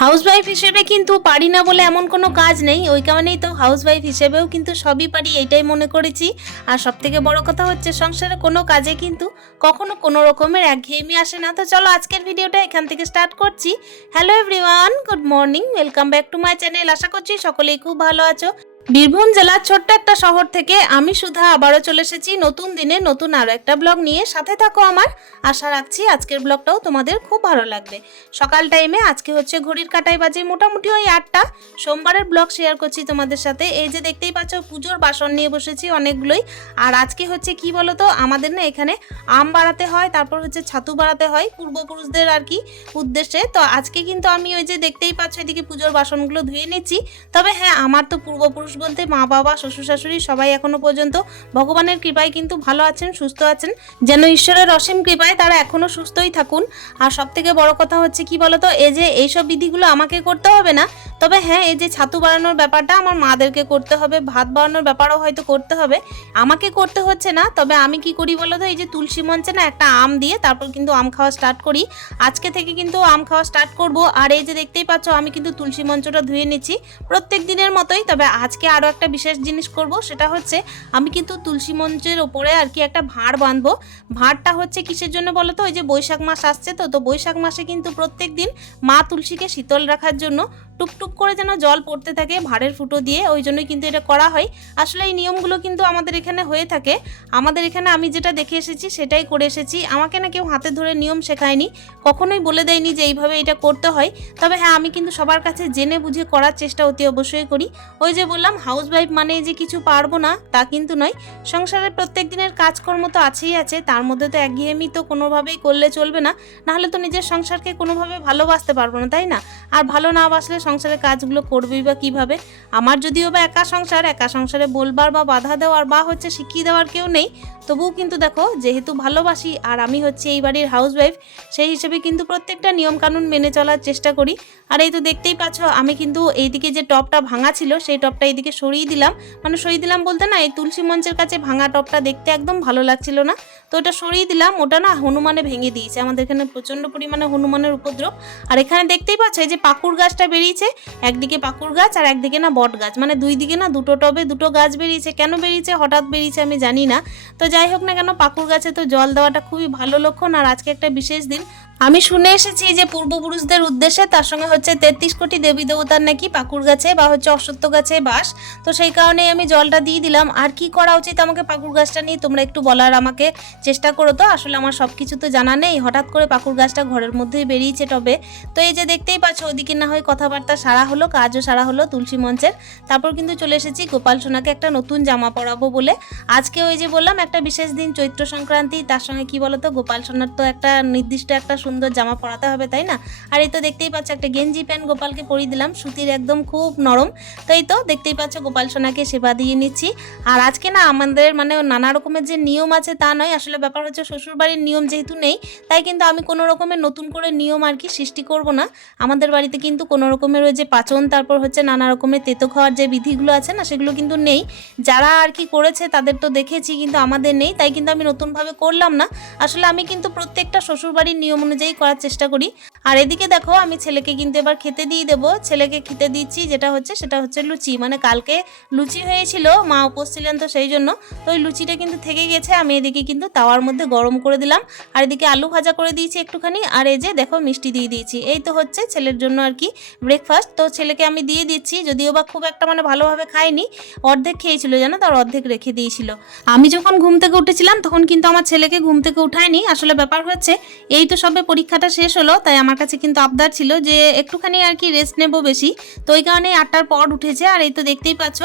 Housewife হিসেবে কিন্তু পারি না বলে এমন কোনো কাজ নেই। ওই কারণেই তো হাউসওয়াইফ হিসেবেও কিন্তু সবই পারি এটাই মনে করেছি। আর সব থেকে বড় কথা হচ্ছে, সংসারে কোনো কাজে কিন্তু কখনো কোনো রকমের একঘেয়েমি আসে না। তো চলো আজকের ভিডিওটা এখান থেকে স্টার্ট করছি। Hello everyone good morning welcome back to my channel আশা করছি সকলেই খুব ভালো আছো। বীরভূম জেলার ছোট্ট একটা শহর থেকে আমি সুধা আবারও চলে এসেছি নতুন দিনে নতুন আরও একটা ব্লগ নিয়ে। সাথে থাকো আমার। আশা রাখছি আজকের ব্লগটাও তোমাদের খুব ভালো লাগবে। সকাল টাইমে আজকে হচ্ছে ঘড়ির কাটাই বাজে। মোটামুটি ওই আটটা। সোমবারের ব্লগ শেয়ার করছি তোমাদের সাথে। এই যে দেখতেই পাচ্ছ, পুজোর বাসন নিয়ে বসেছি অনেকগুলোই। আর আজকে হচ্ছে কি বলো তো আমাদের না এখানে আম বাড়াতে হয়, তারপর হচ্ছে ছাতু বাড়াতে হয় পূর্বপুরুষদের আর কি উদ্দেশ্যে। তো আজকে কিন্তু আমি ওই যে দেখতেই পাচ্ছ, এদিকে পুজোর বাসনগুলো ধুয়ে নিচ্ছি। তবে হ্যাঁ আমার তো পূর্বপুরুষ বলতে মা, বাবা, শ্বশুর, শাশুড়ি সবাই এখনও পর্যন্ত ভগবানের কৃপায় কিন্তু ভালো আছেন, সুস্থ আছেন। যেন ঈশ্বরের অসীম কৃপায় তারা এখনও সুস্থই থাকুন। আর সব থেকে বড় কথা হচ্ছে কি বলতো? এই যে এইসব বিধিগুলো আমাকে করতে হবে না তবে হ্যাঁ এই যে ছাতু বাড়ানোর ব্যাপারটা আমার মাদেরকে করতে হবে, ভাত বাড়ানোর ব্যাপারও হয়তো করতে হবে। আমাকে করতে হচ্ছে না, তবে আমি কি করি বলো তো? এই যে তুলসী মঞ্চে না একটা আম দিয়ে তারপর কিন্তু আম খাওয়া স্টার্ট করি। আজকে থেকে কিন্তু আম খাওয়া স্টার্ট করব। আর এই যে দেখতেই পাচ্ছ, আমি কিন্তু তুলসী মঞ্চটা ধুয়ে নিচ্ছি প্রত্যেক দিনের মতোই। তবে আজকে আরও একটা বিশেষ জিনিস করব, সেটা হচ্ছে আমি কিন্তু তুলসী মঞ্চের ওপরে আর কি একটা ভাঁড় বাঁধবো। ভাঁড়টা হচ্ছে কিসের জন্য বলো তো? ওই যে বৈশাখ মাস আসছে তো তো বৈশাখ মাসে কিন্তু প্রত্যেক দিন মা তুলসীকে শীতল রাখার জন্য টুকটুক করে যেন জল পড়তে থাকে ভাঁড়ের ফুটো দিয়ে, ওই জন্যই কিন্তু এটা করা হয়। আসলে এই নিয়মগুলো কিন্তু আমাদের এখানে হয়ে থাকে। আমাদের এখানে আমি যেটা দেখে এসেছি সেটাই করে এসেছি। আমাকে না কেউ হাতে ধরে নিয়ম শেখায়নি, কখনোই বলে দেয়নি যে এইভাবে এটা করতে হয়। তবে হ্যাঁ আমি কিন্তু সবার কাছে জেনে বুঝে করার চেষ্টা অতি অবশ্যই করি। ওই যে বললাম হাউস ওয়াইফ মানে যে কিছু পারব না, তা কিন্তু নয়। সংসারের প্রত্যেক দিনের কাজকর্ম তো আছেই আছে, তার মধ্যে তো একঘেয়েমি তো কোনোভাবেই করলে চলবে না। নাহলে তো নিজের সংসারকে কোনোভাবে ভালোবাসতে পারব না, তাই না? আর ভালো না বাসলে সংসারের কাজগুলো করবেই বা কীভাবে? আমার যদিও বা একা সংসার, একা সংসারে বলবার বা বাধা দেওয়ার বা হচ্ছে শিখিয়ে দেওয়ার কেউ নেই। তবুও কিন্তু দেখো, যেহেতু ভালোবাসি আর আমি হচ্ছে এই বাড়ির হাউস ওয়াইফ সেই হিসেবে কিন্তু প্রত্যেকটা নিয়মকানুন মেনে চলার চেষ্টা করি। আর এই তো দেখতেই পাচ্ছ, আমি কিন্তু এইদিকে যে টপটা ভাঙা ছিল, সেই টপটা এইদিকে সরিয়ে দিলাম। মানে সরিয়ে দিলাম বলতে না, এই তুলসী মঞ্চের কাছে ভাঙা টপটা দেখতে একদম ভালো লাগছিল না। তো ওটা সরিয়ে দিলাম, ওটা না হনুমানে ভেঙে দিয়েছে। আমাদের এখানে প্রচণ্ড পরিমাণে হনুমানের উপদ্রব। আর এখানে দেখতেই পাচ্ছ, এই যে পাকুর গাছটা বেরিয়েছে একদিকে পাকুর গাছ আর একদিকে না বট গাছ। মানে দুই দিকে না দুটো টবে দুটো গাছ বেরিয়েছে। কেন বেরিয়েছে? হঠাৎ বেরিয়েছে আমি জানি না। তো যাই হোক না কেন পাকুর গাছে তো জল দেওয়াটা খুবই ভালো লক্ষণ। আর আজকে একটা বিশেষ দিন। আমি শুনে এসেছি যে পূর্বপুরুষদের উদ্দেশ্যে তার সঙ্গে হচ্ছে তেত্রিশ কোটি দেবী দেবতার নাকি পাকুর গাছে বা হচ্ছে অশ্বত্থ গাছে বাস। তো সেই কারণেই আমি জলটা দিয়ে দিলাম। আর কি করা উচিত আমাকে পাকুর গাছটা নিয়ে? তোমরা একটু বলার আমাকে চেষ্টা করো তো। আসলে আমার সব কিছু তো জানা নেই। হঠাৎ করে পাকুর গাছটা ঘরের মধ্যেই বেরিয়েছে টবে। তো এই যে দেখতেই পাচ্ছ ওদিকে না হয় কথাবার্তা সারা হলো, কাজও সারা হলো তুলসী মঞ্চের। তারপর কিন্তু চলে এসেছি গোপাল সোনাকে একটা নতুন জামা পরাবো বলে। আজকে ওই যে বললাম, একটা বিশেষ দিন চৈত্র সংক্রান্তি। তার সঙ্গে কি বলতো? গোপাল সোনার তো একটা নির্দিষ্ট একটা সুন্দর জামা পরাতে হবে, তাই না? আর এই তো দেখতেই পাচ্ছ একটা গেঞ্জি প্যান্ট গোপালকে পরিয়ে দিলাম। সুতির একদম খুব নরম। তো এই তো দেখতেই পাচ্ছ গোপাল সোনাকে সেবা দিয়ে নিচ্ছি। আর আজকে না আমাদের মানে নানা রকমের যে নিয়ম আছে তা নয়, আসলে ব্যাপার হচ্ছে শ্বশুরবাড়ির নিয়ম যেহেতু নেই, তাই কিন্তু আমি কোনো রকমের নতুন করে নিয়ম আর কি সৃষ্টি করব না। আমাদের বাড়িতে কিন্তু কোনো রকমের ওই যে পাচন, তারপর হচ্ছে নানা রকমের তেতো খাওয়ার যে বিধিগুলো আছে না, সেগুলো কিন্তু নেই। যারা আর কি করেছে তাদের তো দেখেছি, কিন্তু আমাদের নেই, তাই কিন্তু আমি নতুনভাবে করলাম না। আসলে আমি কিন্তু প্রত্যেকটা শ্বশুরবাড়ির নিয়ম অনুযায়ী করার চেষ্টা করি। আর এদিকে দেখো, আমি ছেলেকে কিন্তু এবার খেতে দিয়ে দেবো। ছেলেকে খেতে দিচ্ছি, যেটা হচ্ছে, সেটা হচ্ছে লুচি। মানে কালকে লুচি হয়েছিল, মা উপোস ছিলেন তো সেই জন্য। তো ওই লুচিটা কিন্তু থেকে গেছে, আমি এদিকে কিন্তু তাওয়ার মধ্যে গরম করে দিলাম। আর এদিকে আলু ভাজা করে দিয়েছি একটুখানি। আর এই যে, দেখো, মিষ্টি দিয়ে দিয়েছি। এই তো হচ্ছে ছেলের জন্য আর কি ব্রেকফাস্ট তো ছেলেকে আমি দিয়ে দিচ্ছি, যদিও বা খুব একটা মানে ভালোভাবে খাইনি অর্ধেক খেয়েছিল, জানো? তার অর্ধেক রেখে দিয়েছিল। আমি যখন ঘুম থেকে উঠেছিলাম, তখন কিন্তু আমার ছেলেকে ঘুম থেকে উঠায়নি। আসলে ব্যাপার হচ্ছে, এই তো সবে পরীক্ষাটা শেষ হলো, তাই আমার কাছে কিন্তু আবদার ছিল যে একটুখানি আর কি রেস্ট নেব বেশি। তো ওই কারণে আটটার পর উঠেছে, আর এই তো দেখতেই পাচ্ছ,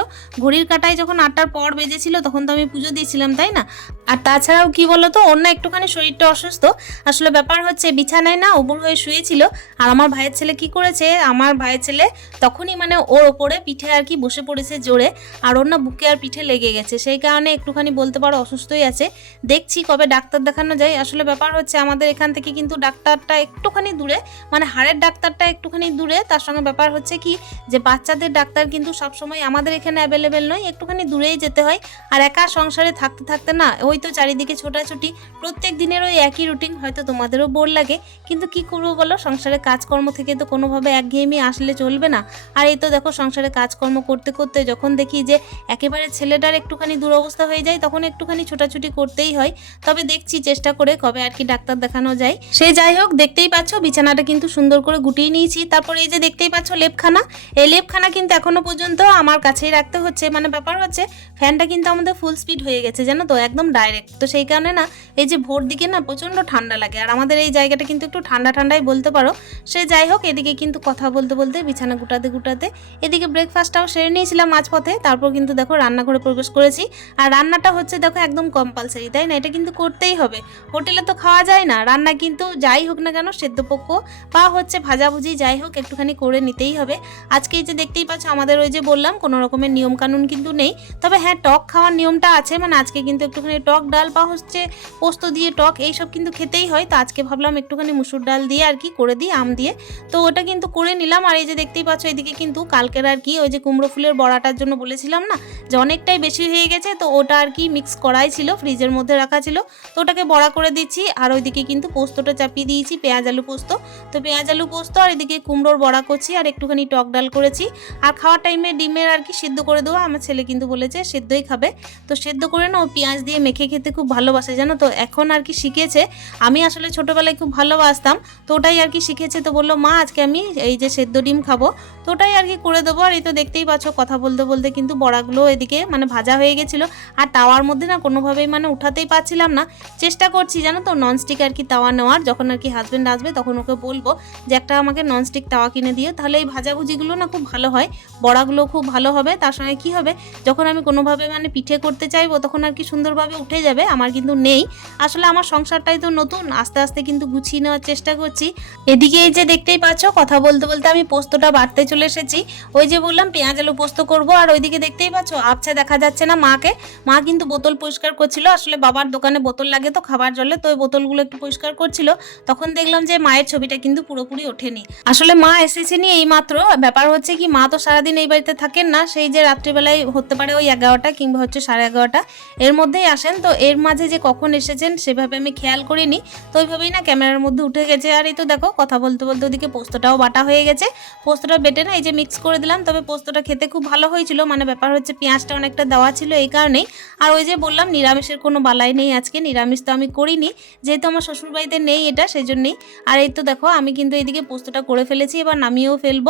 ঘড়ির কাটায় যখন আটটার পর বেজেছিল তখন তো আমি পুজো দিয়েছিলাম, তাই না? আর তাছাড়াও কি বলতো ওর না একটুখানি শরীরটা অসুস্থ, আসলে ব্যাপার হচ্ছে বিছানায় না ওবর হয়ে শুয়েছিল, আর আমার ভাইয়ের ছেলে কি করেছে, আমার ভাইয়ের ছেলে তখনই মানে ওর ওপরে পিঠে আর কি বসে পড়েছে জোরে, আর ওর না বুকে আর পিঠে লেগে গেছে, সেই কারণে একটুখানি বলতে পারো অসুস্থই আছে। দেখছি কবে ডাক্তার দেখানো যায়, আসলে ব্যাপার হচ্ছে আমাদের এখান থেকে কিন্তু ডাক্তারটা একটুখানি দূরে মানে হাড়ের ডাক্তারটা একটুখানি দূরে, তার সঙ্গে ব্যাপার হচ্ছে কি যে বাচ্চাদের ডাক্তার কিন্তু সবসময় আমাদের এখানে অ্যাভেলেবেল নয়, একটুখানি দূরেই যেতে হয়। আর একা সংসারে থাকতে থাকতে না, ওই তো চারিদিকে ছোটাছুটি, প্রত্যেক দিনের ওই একই রুটিন হয়তো তোমাদেরও বোর লাগে। কিন্তু কি করব বলো, সংসারে কাজকর্ম থেকে তো কোনোভাবে একঘেয়েমি আসলে চলবে না। আর এই তো দেখো সংসারে কাজকর্ম করতে করতে যখন দেখি যে একেবারে ছেলেটার একটুখানি দুরবস্থা হয়ে যায়, তখন একটুখানি ছোটাছুটি করতেই হয়। তবে দেখছি চেষ্টা করে কবে আর কি ডাক্তার দেখানো যায়। সে যাই হোক, দেখতেই পাচ্ছ বিছানাটা কিন্তু সুন্দর করে গুটিয়ে নিয়েছি। তারপর এই যে দেখতেই পাচ্ছ লেপখানা। এই লেপখানা কিন্তু এখনও পর্যন্ত আমার কাছেই রাখতে হচ্ছে। মানে ব্যাপার হচ্ছে, ফ্যানটা কিন্তু আমাদের ফুল স্পিড হয়ে গেছে, জানো তো? একদম ডাইরেক্ট তো সেই কারণে না, এই যে ভোর দিকে না প্রচণ্ড ঠান্ডা লাগে। আর আমাদের এই জায়গাটা কিন্তু একটু ঠান্ডা ঠান্ডাই বলতে পারো। সে যাই হোক, এদিকে কিন্তু কথা বলতে বলতে, বিছানা গুটাতে গুটাতে এদিকে ব্রেকফাস্টটাও সেরে নিয়েছিলাম মাঝপথে। তারপর কিন্তু দেখো রান্নাঘরে প্রবেশ করেছি। আর রান্নাটা হচ্ছে দেখো একদম কম্পালসারি তাই না? এটা কিন্তু করতেই হবে। হোটেলে তো খাওয়া যায় না। রান্না কিন্তু যাই হোক না কেন, সেদ্ধ পক্ষ বা হচ্ছে ভাজাভুজি যাই হোক, একটুখানি করে নিতেই হবে। আজকে এই যে দেখতেই পাচ্ছ, আমাদের ওই যে বললাম, কোনো রকমের নিয়ম কানুন কিন্তু নেই। তবে হ্যাঁ টক খাওয়ার নিয়মটা আছে মানে আজকে কিন্তু একটুখানি টক ডাল বা হচ্ছে পোস্ত দিয়ে টক, এইসব কিন্তু খেতেই হয়। তো আজকে ভাবলাম একটুখানি মুসুর ডাল দিয়ে আর কি করে দিই, আম দিয়ে। তো ওটা কিন্তু করে নিলাম, আর এই যে দেখতেই পাচ্ছ, এদিকে কিন্তু কালকের আর কি ওই যে কুমড়ো ফুলের বড়াটার জন্য বলেছিলাম না, যে অনেকটাই বেশি হয়ে গেছে, তো ওটা আর কি মিক্স করাই ছিল ফ্রিজের মধ্যে রাখা ছিল। তো ওটাকে বড়া করে দিচ্ছি, আর ওইদিকে কিন্তু পোস্তটা চাপিয়ে দিয়েছি, পেঁয়াজ, আলু পোস্ত। তো পেঁয়াজ, আলু পোস্ত আর এদিকে কুমড়োর বড়া করছি আর একটুখানি টক ডাল করেছি। আর খাওয়ার টাইমে ডিমের আর কি সিদ্ধ করে দেবো আমার ছেলে কিন্তু বলেছে সেদ্ধই খাবে। তো সেদ্ধ করে না ও পেঁয়াজ দিয়ে মেখে খেতে খুব ভালোবাসে, জানো তো? এখন আর কি শিখেছে। আমি আসলে ছোটোবেলায় খুব ভালোবাসতাম, তো ওটাই আর কি শিখেছে। তো বলল, মা, আজকে আমি এই যে সেদ্ধ ডিম খাব। তো ওটাই আর কি করে দেবো। আর এই তো দেখতেই পাচ্ছ, কথা বলতে বলতে কিন্তু বড়াগুলো এদিকে মানে ভাজা হয়ে গেছিল। আর তাওয়ার মধ্যে না কোনোভাবেই মানে উঠাতেই পারছিলাম না। চেষ্টা করছি, জানো তো, ননস্টিক আর কি তাওয়া নেওয়ার। যখন আর কি হাজব্যান্ড আসবে, তখন ওকে বলব যে, একটা আমাকে ননস্টিক তাওয়া কিনে দিও। তাহলে এই ভাজাভুজিগুলো না খুব ভালো হয়, বড়াগুলো খুব ভালো হবে। তার সঙ্গে কি হবে, যখন আমি কোনোভাবে মানে পিঠে করতে চাইব, তখন আর কি সুন্দরভাবে উঠে যাবে, আমার কিন্তু নেই। আসলে আমার সংসারটাই তো নতুন, আস্তে আস্তে কিন্তু গুছিয়ে নেওয়ার চেষ্টা করছি। এদিকে এই যে দেখতেই পাচ্ছ, কথা বলতে বলতে আমি পোস্তটা বাড়তে চলে এসেছি। ওই যে বললাম, পেঁয়াজ, আলু পোস্ত করব, আর ওইদিকে দেখতেই পাচ্ছ, আবছা দেখা যাচ্ছে না মাকে। মা কিন্তু বোতল পরিষ্কার করছিল, আসলে বাবার দোকানে বোতল লাগে তো, খাবার জলে, তো ওই বোতলগুলো একটু পরিষ্কার করছিল। তখন দেখলাম যে মায়ের ছবিটা কিন্তু পুরোপুরি ওঠেনি। আসলে মা এসেছেনি এই মাত্র ব্যাপার হচ্ছে কি, মা তো সারাদিন এই বাড়িতে থাকেন না, সেই যে রাত্রিবেলায় হতে পারে ওই এগারোটা কিংবা হচ্ছে সাড়ে এগারোটা, এর মধ্যেই আসেন। তো এর মাঝে যে কখন এসেছেন সেভাবে আমি খেয়াল করিনি। তো ওইভাবেই না ক্যামেরার মধ্যে উঠে গেছে। আর এই তো দেখো, কথা বলতে বলতে ওদিকে পোস্তটাও বাটা হয়ে গেছে। পোস্তটা বেটে না, এই যে মিক্স করে দিলাম। তবে পোস্তটা খেতে খুব ভালো হয়েছিল। মানে ব্যাপার হচ্ছে পেঁয়াজটা অনেকটা দেওয়া ছিল এই কারণেই। আর ওই যে বললাম, নিরামিষের কোনো বালাই নেই আজকে। নিরামিষ তো আমি করিনি। যেহেতু আমার শ্বশুরবাড়িতে নেই এটা সেই জন্যেই আর এই তো দেখো, আমি কিন্তু এইদিকে পোস্তটা করে ফেলেছি, এবার নামিয়েও ফেলব।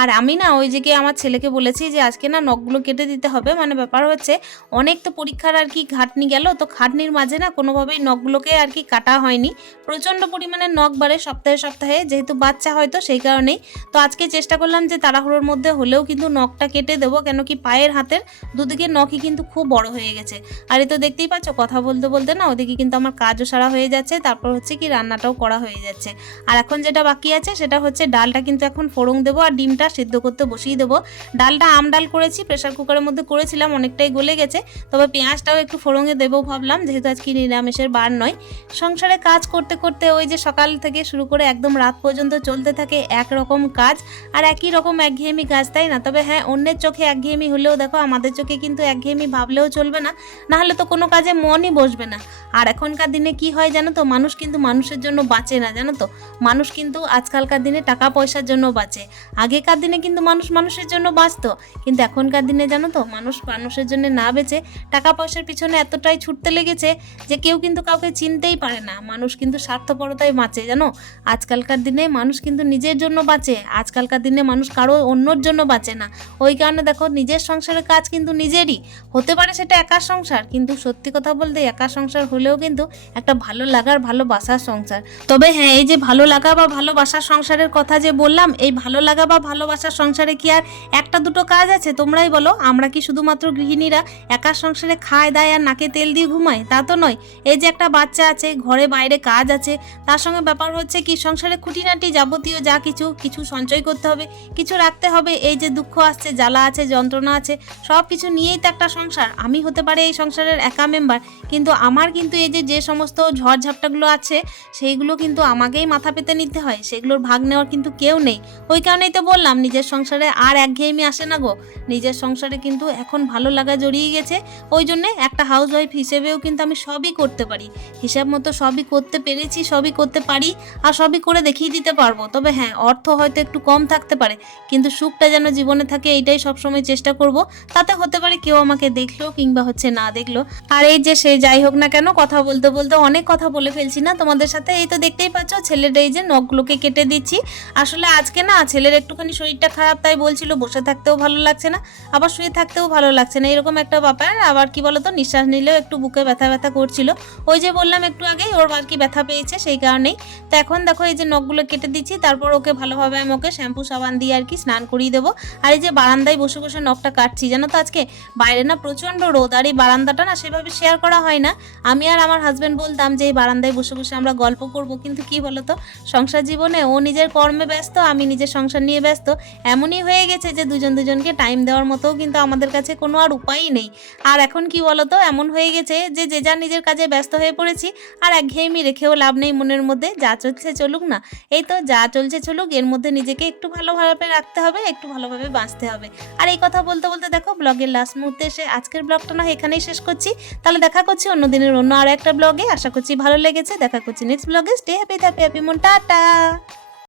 আর আমি না ওই দিকে আমার ছেলেকে বলেছি যে, আজকে না নখগুলো কেটে দিতে হবে। মানে ব্যাপার হচ্ছে, অনেক তো পরীক্ষার আর কি ঘাটনি গেল, তো খাটনির মাঝে না কোনোভাবেই নখগুলোকে আর কি কাটা হয়নি। প্রচণ্ড পরিমাণে নখ বাড়ে সপ্তাহে সপ্তাহে, যেহেতু বাচ্চা হয়তো, সেই কারণেই। তো আজকে চেষ্টা করলাম যে, তাড়াহুড়োর মধ্যে হলেও কিন্তু নখটা কেটে দেবো, কেন কি পায়ের হাতের দুদিকে নখই কিন্তু খুব বড় হয়ে গেছে। আর এই তো দেখতেই পাচ্ছ, কথা বলতে বলতে না ওদিকে কিন্তু আমার কাজও সারা হয়ে যাচ্ছে। তারপর হচ্ছে কি রান্নাটাও করা হয়ে যাচ্ছে। আর এখন যেটা বাকি আছে, সেটা হচ্ছে ডালটা কিন্তু এখন ফোড়ং দেবো আর ডিমটা সিদ্ধ করতে বসিয়ে দেবো। ডালটা আম ডাল করেছি প্রেশার কুকারের মধ্যে করেছিলাম, অনেকটাই গলে গেছে। তবে পেঁয়াজটাও একটু ফোড়ঙে দেবো ভাবলাম, যেহেতু আজকে নিরামিষের বার নয়। সংসারে কাজ করতে করতে ওই যে সকাল থেকে শুরু করে একদম রাত পর্যন্ত চলতে থাকে একরকম কাজ আর একই রকম একঘেয়েমি কাজ, তাই না? তবে হ্যাঁ অন্যের চোখে একঘেয়েমি হলেও দেখো, আমাদের চোখে কিন্তু একঘেয়েমি ভাবলেও চলবে না। না হলে তো কোনো কাজে মনই বসবে না। আর এখনকার দিনে কি হয় জানো তো, মানুষ কিন্তু মানুষের জন্য বাঁচে না, জানো তো? মানুষ কিন্তু আজকালকার দিনে টাকা পয়সার জন্য বাঁচে। আগেকার দিনে কিন্তু মানুষ মানুষের জন্য বাঁচতো। কিন্তু এখনকার দিনে, জানো তো, মানুষ মানুষের জন্য না বেঁচে টাকা পয়সার পিছনে এতটাই ছুটতে লেগেছে যে কেউ কিন্তু কাউকে চিনতেই পারে না। মানুষ কিন্তু স্বার্থপরতায় বাঁচে, জানো? আজকালকার দিনে মানুষ কিন্তু নিজের জন্য বাঁচে, আজকালকার দিনে মানুষ কারও অন্যর জন্য বাঁচে না। ওই কারণে দেখো, নিজের সংসারের কাজ কিন্তু নিজেরই। হতে পারে সেটা একার সংসার, কিন্তু সত্যি কথা বলতে একার সংসার হলেও কিন্তু একটা ভালো লাগার ভালোবাসার সংসার। তবে হ্যাঁ এই যে ভালো লাগা বা ভালোবাসার সংসারের কথা যে বললাম, এই ভালো লাগা বা ভালোবাসার সংসারে কি আর একটা দুটো কাজ আছে? তোমরাই বলো, আমরা কি শুধুমাত্র গৃহিণীরা একার সংসারে খায়, দায় আর নাকে তেল দিয়ে ঘুমায়? তা তো নয়। এই যে একটা বাচ্চা আছে, ঘরে বাইরে কাজ আছে, তার সঙ্গে ব্যাপার হচ্ছে কি, সংসারে খুঁটিনাটি যাবতীয় যা কিছু কিছু সঞ্চয় করতে হবে, কিছু রাখতে হবে, এই যে দুঃখ আসছে, জ্বালা আছে, যন্ত্রণা আছে, সব কিছু নিয়েই তো একটা সংসার। আমি হতে পারে এই সংসারের একা মেম্বার কিন্তু আমার কিন্তু এই যে যে সমস্ত ঝড়ঝাপটাগুলো আছে সেইগুলো সেগুলো কিন্তু আমাকেই মাথা পেতে নিতে হয়, সেগুলোর ভাগ নেওয়ার কিন্তু কেউ নেই। ওই কারণেই তো বললাম, নিজের সংসারে আর একঘেয়েমি আসে না গো। নিজের সংসারে কিন্তু এখন ভালো লাগা জড়িয়ে গেছে, ওই জন্যে একটা হাউস ওয়াইফ হিসেবেও কিন্তু আমি সবই করতে পারি। হিসাব মতো সবই করতে পেরেছি, সবই করতে পারি আর সবই করে দেখিয়ে দিতে পারব। তবে হ্যাঁ অর্থ হয়তো একটু কম থাকতে পারে, কিন্তু সুখটা যেন জীবনে থাকে এইটাই সবসময় চেষ্টা করব। তাতে হতে পারে কেউ আমাকে দেখল কিংবা হচ্ছে না দেখল। আর এই যে সে যাই হোক না কেন, কথা বলতে বলতে অনেক কথা বলে ফেলছি না তোমাদের সাথে, এই তো দেখতেই পাচ্ছ, ছেলের এই যে নখগুলোকে কেটে দিচ্ছি। আসলে আজকে না ছেলের একটুখানি শরীরটা খারাপ, তাই বলছিল বসে থাকতেও ভালো লাগছে না, আবার শুয়ে থাকতেও ভালো লাগছে না, এরকম একটা ব্যাপার। আবার কি বলতো, নিঃশ্বাস নিলেও একটু বুকে ব্যথা ব্যথা করছিল। ওই যে বললাম একটু আগেই, ওর আর কি ব্যথা পেয়েছে সেই কারণেই। তো এখন দেখো এই যে নখগুলো কেটে দিচ্ছি, তারপর ওকে ভালোভাবে আমি ওকে শ্যাম্পু সাবান দিয়ে আর কি স্নান করিয়ে দেবো। আর এই যে বারান্দায় বসে বসে নখটা কাটছি, জানো তো আজকে? বাইরে না প্রচণ্ড রোদ, আর এই বারান্দাটা না সেভাবে শেয়ার করা হয় না। আমি আর আমার হাজব্যান্ড বলতাম যে এই বারান্দায় বসে বসে আমরা গল্প করব, কিন্তু কি বলতো? সংসার জীবনে ও নিজের কর্মে ব্যস্ত, আমি নিজের সংসার নিয়ে ব্যস্ত। এমনই হয়ে গেছে যে দুজন দুজনকে টাইম দেওয়ার মতোও কিন্তু আমাদের কাছে কোনো আর উপায়ই নেই। আর এখন কি বলতো? এমন হয়ে গেছে যে যে যার নিজের কাজে ব্যস্ত হয়ে পড়েছি, আর একঘেয়েমি রেখেও লাভ নেই মনের মধ্যে, যা চলছে চলুক না। এই তো যা চলছে চলুক, এর মধ্যে নিজেকে একটু ভালোভাবে রাখতে হবে, একটু ভালোভাবে বাঁচতে হবে। আর এই কথা বলতে বলতে দেখো ব্লগের লাস্ট মুহূর্তে এসে আজকের ব্লগটা না এখানেই শেষ করছি। তাহলে দেখা করছি অন্য দিনের অন্য আরও একটা ব্লগে আশা করছি ভালো লেগেছে। দেখা করছি নেক্সট ব্লগে வந்து ஸ்டே ஹாப்பி ஹாப்பி ஹாப்பி முன் டாட்டா